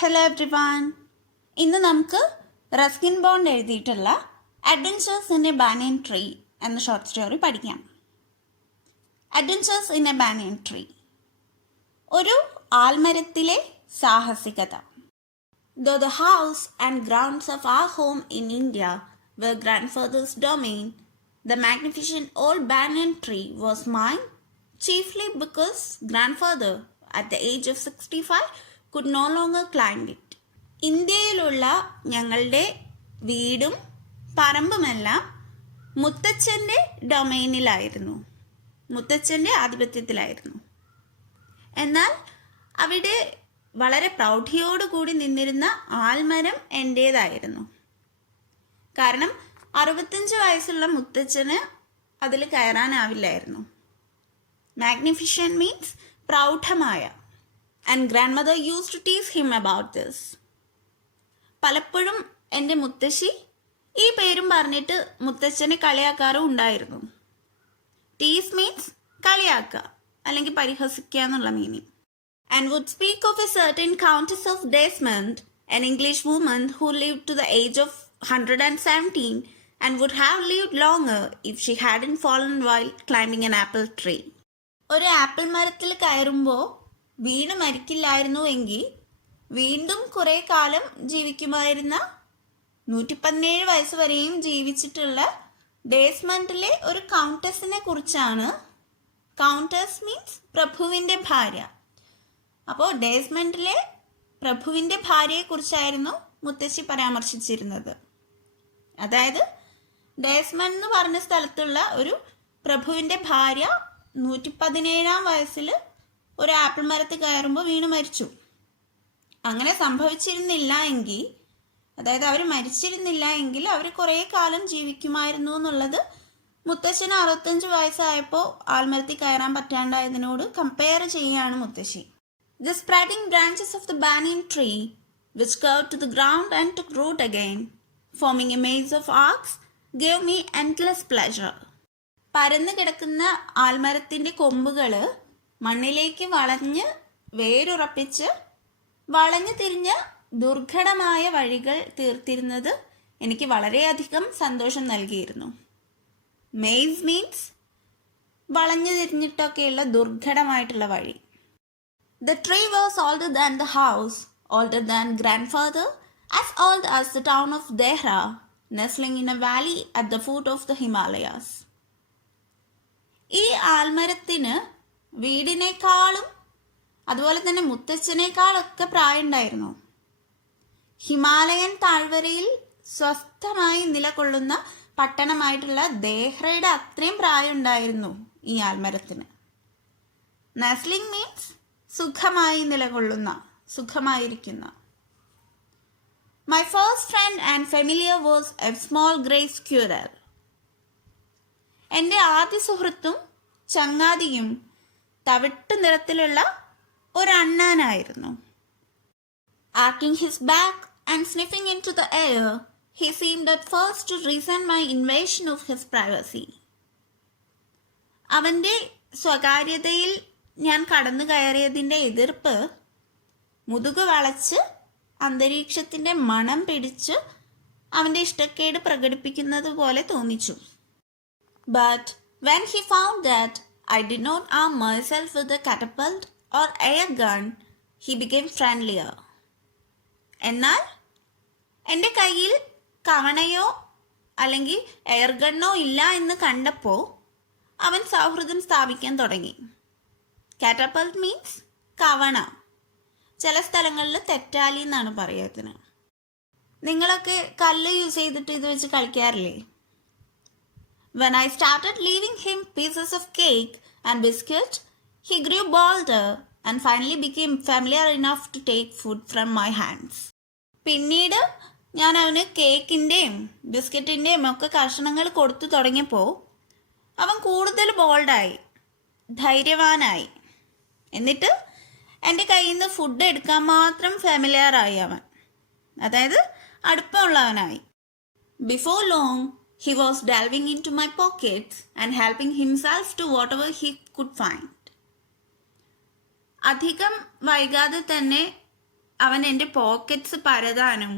Hello everyone. ഇന്ന് നമുക്ക് Ruskin bond എഴുതിയിട്ടുള്ള adventures in A banyan tree എന്ന ഷോർട്ട് സ്റ്റോറി പഠിക്കാം. Adventures in A banyan tree. ഒരു ആൽമരത്തിലെ സാഹസികത. Though the house and grounds of our home in India were grandfather's domain, the magnificent old banyan tree was mine, chiefly because grandfather, at the age of 65, could no longer climb it. ഇന്ത്യയിലുള്ള ഞങ്ങളുടെ വീടും പറമ്പുമെല്ലാം മുത്തച്ഛൻ്റെ ഡൊമൈനിലായിരുന്നു, മുത്തച്ഛൻ്റെ ആധിപത്യത്തിലായിരുന്നു. എന്നാൽ അവിടെ വളരെ പ്രൗഢിയോടുകൂടി നിന്നിരുന്ന ആൽമരം എൻ്റേതായിരുന്നു. കാരണം 65 വയസ്സുള്ള മുത്തച്ഛന് അതിൽ കയറാനാവില്ലായിരുന്നു. മാഗ്നിഫിഷ്യൻ മീൻസ് പ്രൗഢമായ. And grandmother used to tease him about this. പലപ്പോഴും എൻ്റെ മുത്തശ്ശി ഈ പേരും പറഞ്ഞിട്ട് മുത്തച്ഛനെ കളിയാക്കാറും ഉണ്ടായിരുന്നു. ടീസ് മീൻസ് കളിയാക്കുക അല്ലെങ്കിൽ പരിഹസിക്കുക എന്നുള്ള meaning. And would speak of a certain Countess of Desmond, an English woman who lived to the age of 117 and would have lived longer if she hadn't fallen while climbing an apple tree. ഒരു apple മരത്തിൽ കയറുമ്പോൾ വീണ് മരിക്കില്ലായിരുന്നു എങ്കിൽ വീണ്ടും കുറേ കാലം ജീവിക്കുമായിരുന്ന 117 വയസ്സ് വരെയും ജീവിച്ചിട്ടുള്ള ഡേസ്മണ്ടിലെ ഒരു കൗണ്ടസിനെ കുറിച്ചാണ്. കൗണ്ടസ് മീൻസ് പ്രഭുവിൻ്റെ ഭാര്യ. അപ്പോൾ ഡേസ്മണ്ടിലെ പ്രഭുവിൻ്റെ ഭാര്യയെക്കുറിച്ചായിരുന്നു മുത്തശ്ശി പരാമർശിച്ചിരുന്നത്. അതായത് ഡേസ്മണ്ട് എന്ന് പറഞ്ഞ സ്ഥലത്തുള്ള ഒരു പ്രഭുവിൻ്റെ ഭാര്യ 117 വയസ്സിൽ ഒരു ആപ്പിൾ മരത്തിൽ കയറുമ്പോൾ വീണ് മരിച്ചു. അങ്ങനെ സംഭവിച്ചിരുന്നില്ല എങ്കിൽ, അതായത് അവർ മരിച്ചിരുന്നില്ല എങ്കിൽ അവർ കുറേ കാലം ജീവിക്കുമായിരുന്നു എന്നുള്ളത് മുത്തശ്ശന് 65 വയസ്സായപ്പോൾ ആൽമരത്തിൽ കയറാൻ പറ്റാണ്ടായതിനോട് കമ്പയർ ചെയ്യുകയാണ് മുത്തശ്ശി. The spreading branches of the banyan tree, which curved to the ground and took root again, forming a maze of arcs, gave me endless pleasure. പരന്നു കിടക്കുന്ന ആൽമരത്തിൻ്റെ കൊമ്പുകൾ മണ്ണിലേക്ക് വളഞ്ഞ് വേരുറപ്പിച്ച് വളഞ്ഞു തിരിഞ്ഞ് ദുർഘടമായ വഴികൾ തീർത്തിരുന്നത് എനിക്ക് വളരെയധികം സന്തോഷം നൽകിയിരുന്നു. മെയ്സ് മീൻസ് വളഞ്ഞു തിരിഞ്ഞിട്ടൊക്കെയുള്ള ദുർഘടമായിട്ടുള്ള വഴി. The tree was older than the house, older than grandfather, as old as the town of Dehra, nestling in a valley at the foot of the Himalayas. ഈ ആൽമരത്തിന് വീടിനേക്കാളും അതുപോലെ തന്നെ മുത്തച്ഛനേക്കാളൊക്കെ പ്രായമുണ്ടായിരുന്നു. ഹിമാലയൻ താഴ്വരയിൽ സ്വസ്ഥമായി നിലകൊള്ളുന്ന പട്ടണമായിട്ടുള്ള ദേഹ്റയുടെ അത്രയും പ്രായം ഉണ്ടായിരുന്നു ഈ ആൽമരത്തിന്. നെസ്ലിംഗ് മീൻസ് സുഖമായി നിലകൊള്ളുന്ന, സുഖമായിരിക്കുന്ന. My first friend and familiar was a small grey squirrel. എൻ്റെ ആദ്യ സുഹൃത്തും ചങ്ങാതിയും തവിട്ട് നിറത്തിലുള്ള ഒരു അണ്ണാനായിരുന്നു. Arching his back and sniffing into the air, he seemed at first to resent my invasion of his privacy. അവൻ്റെ സ്വകാര്യതയിൽ ഞാൻ കടന്നു കയറിയതിൻ്റെ എതിർപ്പ് മുതുക് വളച്ച് അന്തരീക്ഷത്തിൻ്റെ മണം പിടിച്ച് അവൻ്റെ ഇഷ്ടക്കേട് പ്രകടിപ്പിക്കുന്നത് പോലെ തോന്നിച്ചു. But when he found that I did not arm myself with a catapult or air gun, he became friendlier. എന്നാൽ എൻ്റെ കയ്യിൽ കവണയോ അല്ലെങ്കിൽ എയർ ഗണ്ണോ ഇല്ല എന്ന് കണ്ടപ്പോൾ അവൻ സൗഹൃദം സ്ഥാപിക്കാൻ തുടങ്ങി. കാറ്റപ്പൾട്ട് മീൻസ് കവണ. ചില സ്ഥലങ്ങളിൽ തെറ്റാലി എന്നാണ് പറയുന്നതിന്. നിങ്ങളൊക്കെ കല്ല് യൂസ് ചെയ്തിട്ട് ഇത് വെച്ച് കളിക്കാറില്ലേ? When I started leaving him pieces of cake and biscuit, he grew bolder and finally became familiar enough to take food from my hands. പിന്നീട് ഞാൻ അവന് കേക്കിൻ്റെയും ബിസ്ക്കറ്റിൻ്റെയും ഒക്കെ കഷ്ണങ്ങൾ കൊടുത്തു തുടങ്ങിയപ്പോൾ അവൻ കൂടുതൽ ബോൾഡായി, ധൈര്യവാനായി. എന്നിട്ട് എൻ്റെ കയ്യിൽ നിന്ന് ഫുഡ് എടുക്കാൻ മാത്രം ഫെമിലിയറായി അവൻ, അതായത് അടുപ്പമുള്ളവനായി. Before long he was delving into my pockets and helping himself to whatever he could find. അധികം വൈകാതെ തന്നെ അവൻ എൻ്റെ പോക്കറ്റ്സ് പരതാനും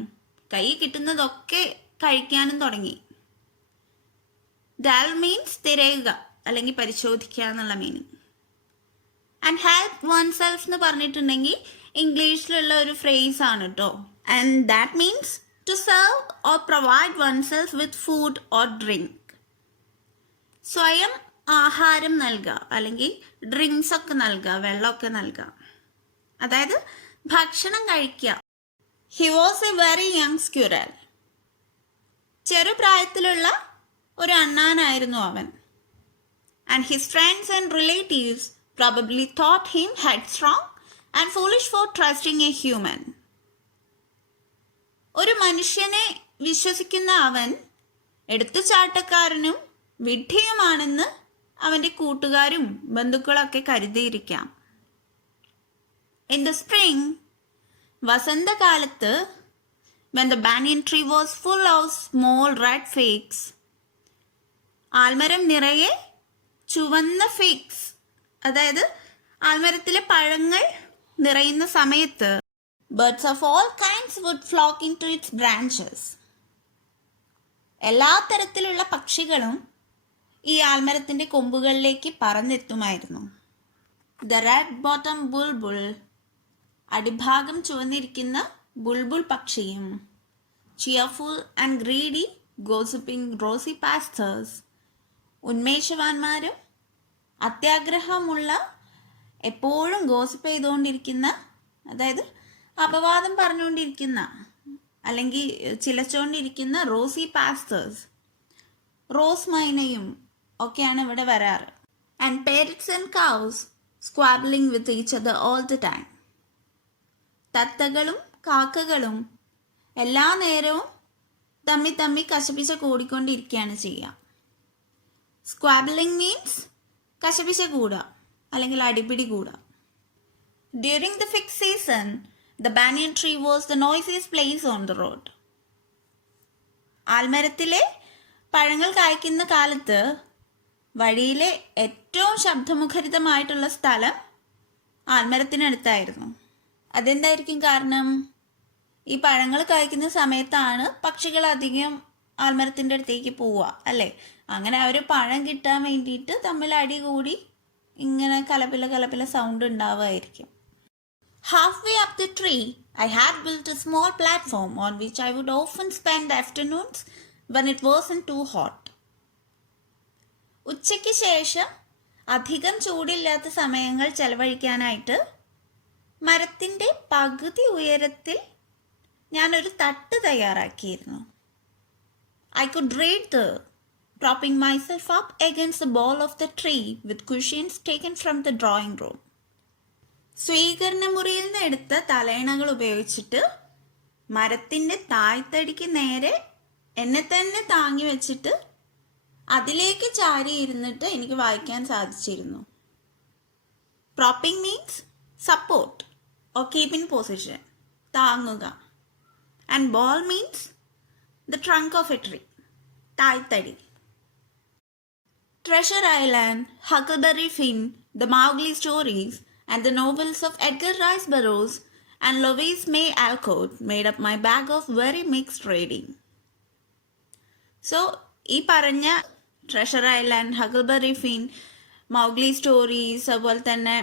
കൈ കിട്ടുന്നതൊക്കെ കഴിക്കാനും തുടങ്ങി. ഡാൽ മീൻസ് തിരയുക അല്ലെങ്കിൽ പരിശോധിക്കുക എന്നുള്ള meaning. And help oneself എന്ന് പറഞ്ഞിട്ടുണ്ടെങ്കിൽ ഇംഗ്ലീഷിലുള്ള ഒരു ഫ്രേസ് ആണ് കേട്ടോ. And that means to serve or provide oneself with food or drink. സ്വയം ആഹാരം നൽകുക അല്ലെങ്കിൽ ഡ്രിങ്ക്സ് ഒക്കെ നൽകുക, വെള്ളമൊക്കെ നൽകുക, അതായത് ഭക്ഷണം കഴിക്കുക. He was a very young squirrel. ചെറുപ്രായത്തിലുള്ള ഒരു അണ്ണാനായിരുന്നു അവൻ. And his friends and relatives probably thought him headstrong and foolish for trusting a human. ഒരു മനുഷ്യനെ വിശ്വസിക്കുന്ന അവൻ എടുത്തുചാട്ടക്കാരനും വിഡ്ഢിയുമാണെന്ന് അവൻ്റെ കൂട്ടുകാരും ബന്ധുക്കളൊക്കെ കരുതിയിരിക്കാം. In the spring, വസന്തകാലത്ത്, when the banyan tree was full of small red figs, ആൽമരം നിറയെ ചുവന്ന ഫിഗ്സ്, അതായത് ആൽമരത്തിലെ പഴങ്ങൾ നിറയുന്ന സമയത്ത് birds of all kinds would flock into its branches. എല്ലാ തരത്തിലുള്ള പക്ഷികളും ഈ ആൽമരത്തിൻ്റെ കൊമ്പുകളിലേക്ക് പറന്നെത്തുമായിരുന്നു. The red bottom bulbul, അടിഭാഗം ചുവന്നിരിക്കുന്ന Bulbul പക്ഷിയും, cheerful and greedy gossiping rosy pastors, ഉന്മേഷവാന്മാരും അത്യാഗ്രഹമുള്ള എപ്പോഴും ഗോസിപ്പ് ചെയ്തുകൊണ്ടിരിക്കുന്ന, അതായത് അപവാദം പറഞ്ഞുകൊണ്ടിരിക്കുന്ന അല്ലെങ്കിൽ ചിലച്ചുകൊണ്ടിരിക്കുന്ന റോസി പാസ്റ്റേഴ്സ്, റോസ് മൈനയും ഒക്കെയാണ് ഇവിടെ വരാറ്. And parrots and crows squabbling with each other all the time. തത്തകളും കാക്കകളും എല്ലാ നേരവും തമ്മി കശപിശ കൂടിക്കൊണ്ടിരിക്കുകയാണ് ചെയ്യുക. സ്ക്വാബ്ലിംഗ് മീൻസ് കശപിശ കൂടുക അല്ലെങ്കിൽ അടിപിടി കൂടുക. During the fig season, the banyan tree was the noisiest place on the road. ആൽമരത്തിലെ പഴങ്ങൾ കായ്ക്കുന്ന കാലത്ത് വഴിയിലെ ഏറ്റവും ശബ്ദമുഖരിതമായിട്ടുള്ള സ്ഥലം ആൽമരത്തിനടുത്തായിരുന്നു. അതെന്തായിരിക്കും കാരണം? ഈ പഴങ്ങൾ കായ്ക്കുന്ന സമയത്താണ് പക്ഷികൾ അധികം ആൽമരത്തിൻ്റെ അടുത്തേക്ക് പോവുക അല്ലേ? അങ്ങനെ അവർ പഴം കിട്ടാൻ വേണ്ടിയിട്ട് തമ്മിൽ അടി കൂടി ഇങ്ങനെ കലപില സൗണ്ട് ഉണ്ടാവുമായിരിക്കും. Halfway up the tree, I had built a small platform on which I would often spend afternoons when it wasn't too hot. ഉച്ചയ്ക്ക് ശേഷം അധികം ചൂടില്ലാത്ത സമയങ്ങൾ ചെലവഴിക്കാനായിട്ട് മരത്തിൻ്റെ പകുതി ഉയരത്തിൽ ഞാനൊരു തട്ട് തയ്യാറാക്കിയിരുന്നു. I could read there, propping myself up against the bole of the tree with cushions taken from the drawing room. സ്വീകരണ മുറിയിൽ നിന്ന് എടുത്ത തലയിണകൾ ഉപയോഗിച്ചിട്ട് മരത്തിൻ്റെ തായ്തടിക്ക് നേരെ എന്നെ തന്നെ താങ്ങി വെച്ചിട്ട് അതിലേക്ക് ചാരി ഇരുന്നിട്ട് എനിക്ക് വായിക്കാൻ സാധിച്ചിരുന്നു. Propping means support or keep in position, താങ്ങുക. And bole means the trunk of a tree, തായ്തടി. Treasure Island, Huckleberry Finn, the Mowgli stories, and the novels of Edgar Rice Burroughs and Louise May Alcott made up my bag of very mixed reading. So, ഈ പറഞ്ഞ Treasure Island, Huckleberry Finn, Mowgli stories, അതുപോലെ തന്നെ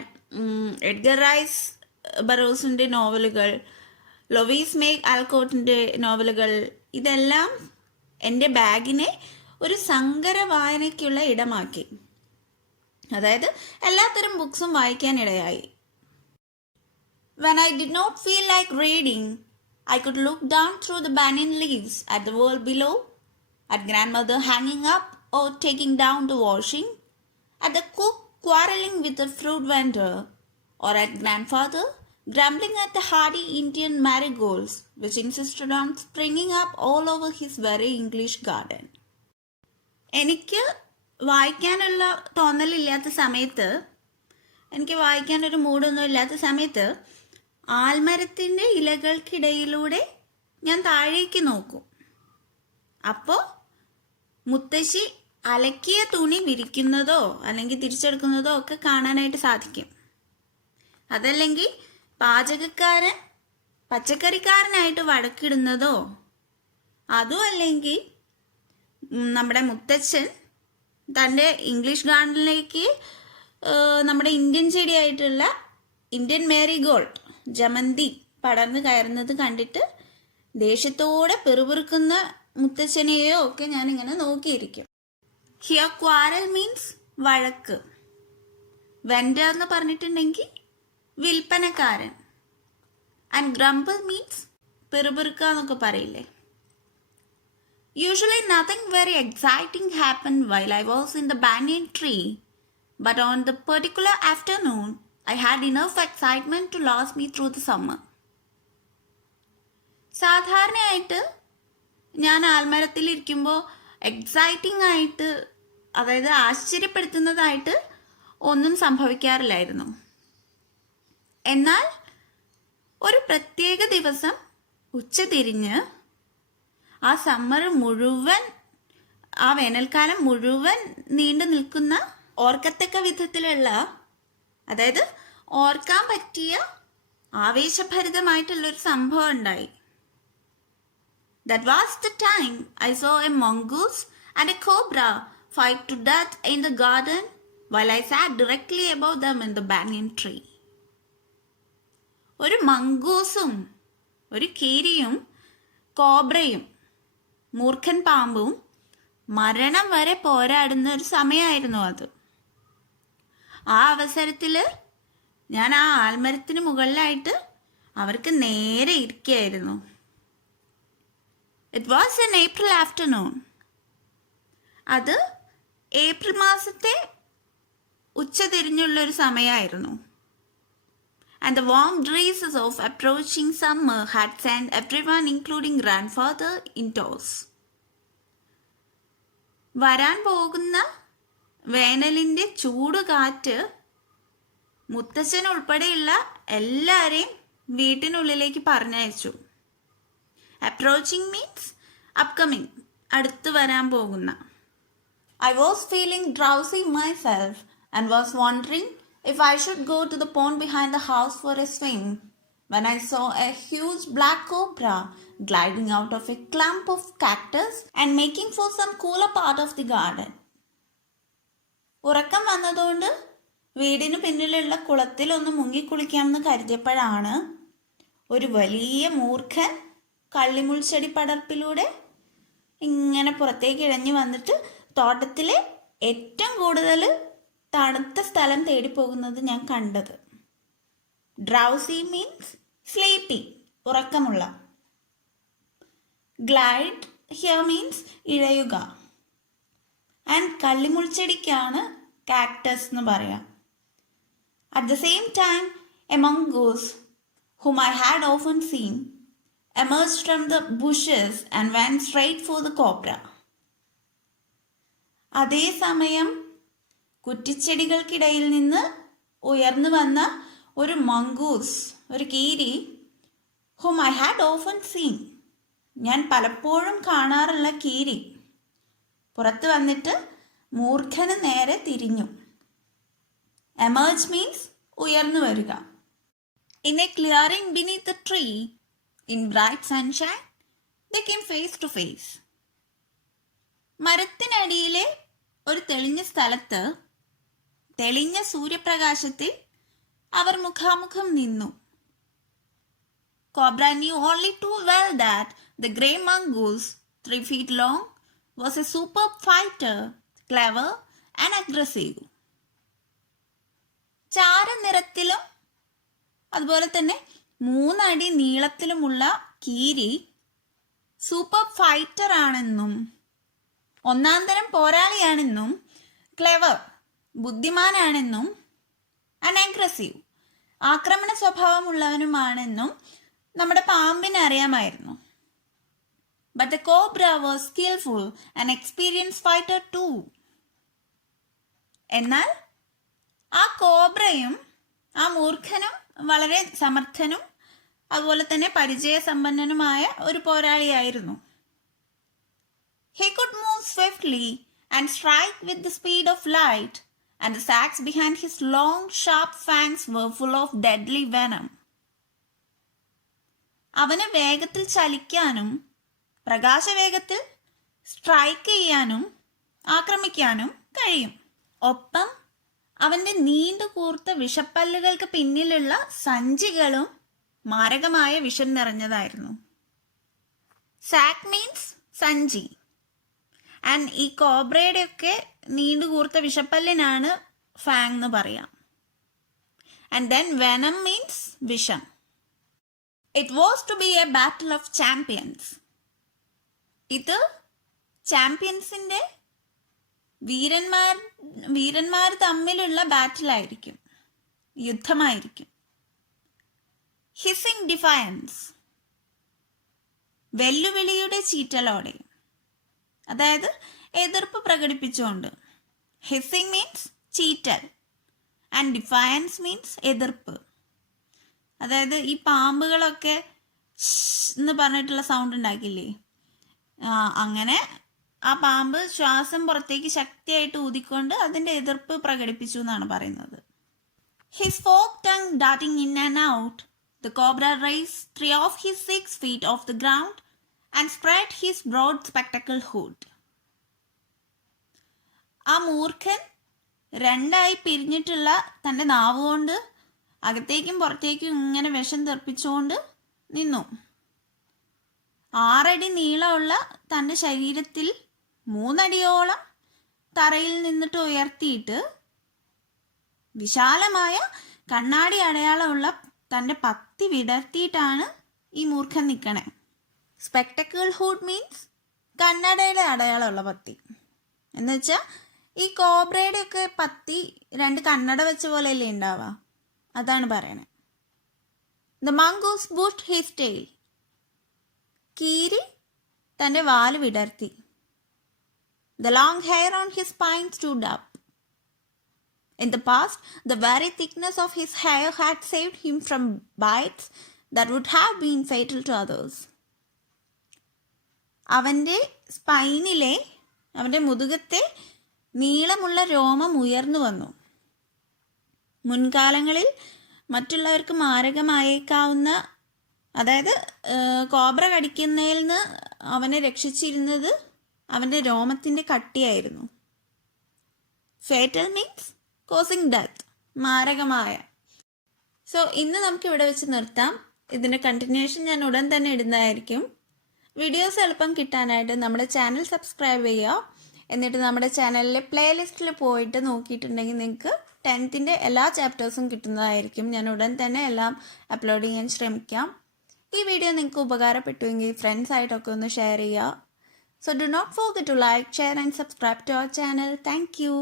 Edgar rice ബറോസിൻ്റെ നോവലുകൾ, ലൊവീസ് may ആൽക്കോട്ടിൻ്റെ നോവലുകൾ, ഇതെല്ലാം എൻ്റെ ബാഗിനെ ഒരു സങ്കര വായനയ്ക്കുള്ള ഇടമാക്കി. അതായത് എല്ലാത്തരം ബുക്സും വായിക്കാനിടയായി. When I did not feel like reading, I could look down through the banyan leaves at the world below, at grandmother hanging up or taking down the washing, at the cook quarreling with the fruit vendor, or at grandfather grumbling at the hardy Indian marigolds which insisted on springing up all over his very English garden. എനിക്ക് വായിക്കാനുള്ള തോന്നലില്ലാത്ത സമയത്ത്, എനിക്ക് വായിക്കാനൊരു മൂഡൊന്നും ഇല്ലാത്ത സമയത്ത് ആൽമരത്തിൻ്റെ ഇലകൾക്കിടയിലൂടെ ഞാൻ താഴേക്ക് നോക്കും. അപ്പോൾ മുത്തശ്ശി അലക്കിയ തുണി വിരിക്കുന്നതോ അല്ലെങ്കിൽ തിരിച്ചെടുക്കുന്നതോ ഒക്കെ കാണാനായിട്ട് സാധിക്കും. അതല്ലെങ്കിൽ പാചകക്കാരൻ പച്ചക്കറിക്കാരനായിട്ട് വഴക്കിടുന്നതോ അതും അല്ലെങ്കിൽ നമ്മുടെ മുത്തച്ഛൻ തൻ്റെ ഇംഗ്ലീഷ് ഗാർഡനിലേക്ക് നമ്മുടെ ഇന്ത്യൻ ചെടിയായിട്ടുള്ള ഇന്ത്യൻ മേരിഗോൾഡ് ജമന്തി പടർന്നു കയറുന്നത് കണ്ടിട്ട് ദേഷ്യത്തോടെ പെറുപിറുക്കുന്ന മുത്തച്ഛനെയോ ഒക്കെ ഞാനിങ്ങനെ നോക്കിയിരിക്കും. ഹിയർ ക്വാരൽ മീൻസ് വഴക്ക്. വെൻഡർ എന്ന് പറഞ്ഞിട്ടുണ്ടെങ്കിൽ വിൽപ്പനക്കാരൻ. ആൻഡ് ഗ്രംബിൾ മീൻസ് പെറുപിറുക്കുക എന്നൊക്കെ പറയില്ലേ. Usually nothing very exciting happened while I was in the banyan tree, but on the particular afternoon, I had enough excitement to last me through the summer. സാധാരണയായിട്ട് ഞാൻ ആൽമരത്തിലിരിക്കുമ്പോൾ exciting ആയിട്ട്, അതായത് ആശ്ചര്യപ്പെടുത്തുന്നതായിട്ട് ഒന്നും സംഭവിക്കാറില്ലായിരുന്നു. എന്നാൽ ഒരു പ്രത്യേക ദിവസം ഉച്ചതിരിഞ്ഞ് ആ സമ്മർ മുഴുവൻ, ആ വേനൽക്കാലം മുഴുവൻ നീണ്ടു നിൽക്കുന്ന ഓർക്കത്തക്ക വിധത്തിലുള്ള, അതായത് ഓർക്കാൻ പറ്റിയ ആവേശഭരിതമായിട്ടുള്ളൊരു സംഭവം ഉണ്ടായി. That was the time I saw a mongoose and a cobra fight to death in the garden while I sat directly above them in the banyan tree. ഒരു മംഗൂസും ഒരു കീരിയും കോബ്രയും മൂർഖൻ പാമ്പും മരണം വരെ പോരാടുന്ന ഒരു സമയമായിരുന്നു അത്. ആ അവസരത്തിൽ ഞാൻ ആ ആൽമരത്തിന് മുകളിലായിട്ട് അവർക്ക് നേരെ ഇരിക്കുകയായിരുന്നു. It was an April afternoon. അത് ഏപ്രിൽ മാസത്തെ ഉച്ചതിരിഞ്ഞുള്ളൊരു സമയമായിരുന്നു. And the warm breezes of approaching summer had sent everyone, including grandfather, indoors. വരാൻ പോകുന്ന വേനലിൻ്റെ ചൂടുകാറ്റ് മുത്തച്ഛൻ ഉൾപ്പെടെയുള്ള എല്ലാവരെയും വീട്ടിനുള്ളിലേക്ക് പറഞ്ഞയച്ചു. അപ്രോച്ചിങ് മീൻസ് അപ്കമിങ്, അടുത്ത് വരാൻ പോകുന്ന. I was feeling drowsy myself and was wondering if I should go to the pond behind the house for a swim when I saw a huge black cobra gliding out of a clump of cactus and making for some cooler part of the garden. ഉറക്കം വന്നതുകൊണ്ട് വീടിന് പിന്നിലുള്ള കുളത്തിലൊന്ന് മുങ്ങിക്കുളിക്കാമെന്ന് കരുതിയപ്പോഴാണ് ഒരു വലിയ മൂർഖൻ കള്ളിമുൾച്ചെടി പടർപ്പിലൂടെ ഇങ്ങനെ പുറത്തേക്ക് ഇഴഞ്ഞു വന്നിട്ട് തോട്ടത്തിലെ ഏറ്റവും കൂടുതൽ തണുത്ത സ്ഥലം തേടിപ്പോകുന്നത് ഞാൻ കണ്ടത്. ഡ്രൗസി മീൻസ് സ്ലീപ്പി, ഉറക്കമുള്ള. ഗ്ലൈഡ് ഹിയർ മീൻസ് ഇഴയുക. ആൻഡ് കള്ളിമുൾച്ചെടിക്കാണ് കാക്ടസ് എന്ന് പറയാം. At the same time a mongoose whom I had often seen emerged from the bushes and went straight for the cobra. അതേസമയം കുറ്റിച്ചെടികൾക്കിടയിൽ നിന്ന് ഉയർന്നു വന്ന ഒരു മംഗൂസ്, ഒരു കീരി, whom I had often seen, ഞാൻ പലപ്പോഴും കാണാറുള്ള കീരി, പുറത്ത് വന്നിട്ട് മൂർഖന് നേരെ തിരിഞ്ഞു. എമേർജ് മീൻസ് ഉയർന്നു വരിക. In a clearing beneath the tree, in bright sunshine, they came face to face. മരത്തിനടിയിലെ ഒരു തെളിഞ്ഞ സ്ഥലത്ത് തെളിഞ്ഞ സൂര്യപ്രകാശത്തിൽ അവർ മുഖാമുഖം നിന്നു. Cobra knew only too well that the grey mongoose, 3 feet long, was a superb fighter, clever and aggressive. ചാരനിറത്തിലും അതുപോലെ തന്നെ 3 അടി നീളത്തിലുമുള്ള കീരി സൂപ്പർ ഫൈറ്റർ ആണെന്നും ഒന്നാന്തരം പോരാളിയാണെന്നും ക്ലെവർ ബുദ്ധിമാനാണെന്നും ആൻഡ് അഗ്രസീവ് ആക്രമണ സ്വഭാവമുള്ളവനുമാണെന്നും നമ്മുടെ പാമ്പിനെ അറിയാമായിരുന്നു. But the cobra was skillful and experience fighter too. എന്നാൽ ആ കോബ്രയും ആ മൂർഖനും വളരെ സമർത്ഥനും അതുപോലെ തന്നെ പരിചയസമ്പന്നനുമായ ഒരു പോരാളിയായിരുന്നു. He could move swiftly and strike with the speed of light, and the sacs behind his long, sharp fangs were full of deadly venom. അവന് വേഗത്തിൽ ചലിക്കാനും പ്രകാശവേഗത്തിൽ strike ചെയ്യാനും ആക്രമിക്കാനും കഴിയും. ഒപ്പം അവൻ്റെ നീണ്ടു കൂർത്ത വിഷപ്പല്ലുകൾക്ക് പിന്നിലുള്ള സഞ്ചികളും മാരകമായ വിഷം നിറഞ്ഞതായിരുന്നു. സാക്ക് മീൻസ് സഞ്ചി. ആൻഡ് ഈ കോബ്രയുടെയൊക്കെ നീണ്ടു കൂർത്ത വിഷപ്പല്ലിനാണ് ഫാങ് എന്ന് പറയാം. ആൻഡ് ദെൻ വെനം മീൻസ് വിഷം. It was to be a battle of champions. ഇത് ചാമ്പ്യൻസിൻ്റെ വീരന്മാർ തമ്മിലുള്ള ബാറ്റിലായിരിക്കും, യുദ്ധമായിരിക്കും. ഹിസിംഗ് ഡിഫയൻസ്, വെല്ലുവിളിയുടെ ചീറ്റലോടെ, അതായത് എതിർപ്പ് പ്രകടിപ്പിച്ചുകൊണ്ട്. ഹിസിംഗ് മീൻസ് ചീറ്റൽ ആൻഡ് ഡിഫയൻസ് മീൻസ് എതിർപ്പ്. അതായത് ഈ പാമ്പുകളൊക്കെ എന്ന് പറഞ്ഞിട്ടുള്ള സൗണ്ട് ഉണ്ടാക്കില്ലേ, അങ്ങനെ ആ പാമ്പ് ശ്വാസം പുറത്തേക്ക് ശക്തിയായിട്ട് ഊതിക്കൊണ്ട് അതിൻ്റെ എതിർപ്പ് പ്രകടിപ്പിച്ചു എന്നാണ് പറയുന്നത്. His forked tongue darting in and out, the cobra raised 3 of his 6 feet off the ground and spread his broad spectacle hood. ആ മൂർഖൻ 2 പിരിഞ്ഞിട്ടുള്ള തൻ്റെ നാവ് കൊണ്ട് അകത്തേക്കും പുറത്തേക്കും ഇങ്ങനെ വിഷം തെറിപ്പിച്ചുകൊണ്ട് നിന്നു. 6 അടി നീളമുള്ള തൻ്റെ ശരീരത്തിൽ 3 അടിയോളം തറയിൽ നിന്നിട്ട് ഉയർത്തിയിട്ട് വിശാലമായ കണ്ണാടി അടയാളമുള്ള തൻ്റെ പത്തി വിടർത്തിയിട്ടാണ് ഈ മൂർഖൻ നിൽക്കണേ. സ്പെക്ടക്കിൾ ഹൂഡ് മീൻസ് കണ്ണടയുടെ അടയാളമുള്ള പത്തി. എന്ന് വെച്ചാൽ ഈ കോബ്രയുടെയൊക്കെ പത്തി 2 കണ്ണട വെച്ച പോലെയല്ലേ ഉണ്ടാവുക, അതാണ് പറയണേ. The mongoose bushed his tail. കീരി തൻ്റെ വാല് വിടർത്തി. The long hair on his spine stood up. In the past, the very thickness of his hair had saved him from bites that would have been fatal to others. അവൻ്റെ സ്പൈനിലെ, അവൻ്റെ മുതുകത്തെ നീളമുള്ള രോമം ഉയർന്നു വന്നു. മുൻകാലങ്ങളിൽ മറ്റുള്ളവർക്ക് മാരകമായേക്കാവുന്ന, അതായത് കോബ്ര കടിക്കുന്നതിൽ നിന്ന് അവനെ രക്ഷിച്ചിരുന്നത് അവൻ്റെ രോമത്തിൻ്റെ കട്ടിയായിരുന്നു. ഫേറ്റൽ മീൻസ് കോസിങ് ഡെത്ത്, മാരകമായ. സോ ഇന്ന് നമുക്ക് ഇവിടെ വെച്ച് നിർത്താം. ഇതിൻ്റെ കണ്ടിന്യൂഷൻ ഞാൻ ഉടൻ തന്നെ ഇടുന്നതായിരിക്കും. വീഡിയോസ് എളുപ്പം കിട്ടാനായിട്ട് നമ്മുടെ ചാനൽ സബ്സ്ക്രൈബ് ചെയ്യുക. എന്നിട്ട് നമ്മുടെ ചാനലിലെ പ്ലേലിസ്റ്റിൽ പോയിട്ട് നോക്കിയിട്ടുണ്ടെങ്കിൽ നിങ്ങൾക്ക് 10th എല്ലാ ചാപ്റ്റേഴ്സും കിട്ടുന്നതായിരിക്കും. ഞാൻ ഉടൻ തന്നെ എല്ലാം അപ്ലോഡ് ചെയ്യാൻ ശ്രമിക്കാം. ഈ വീഡിയോ നിങ്ങൾക്ക് ഉപകാരപ്പെട്ടുവെങ്കിൽ ഫ്രണ്ട്സായിട്ടൊക്കെ ഒന്ന് ഷെയർ ചെയ്യുക. So do not forget to like, share and subscribe to our channel. Thank you.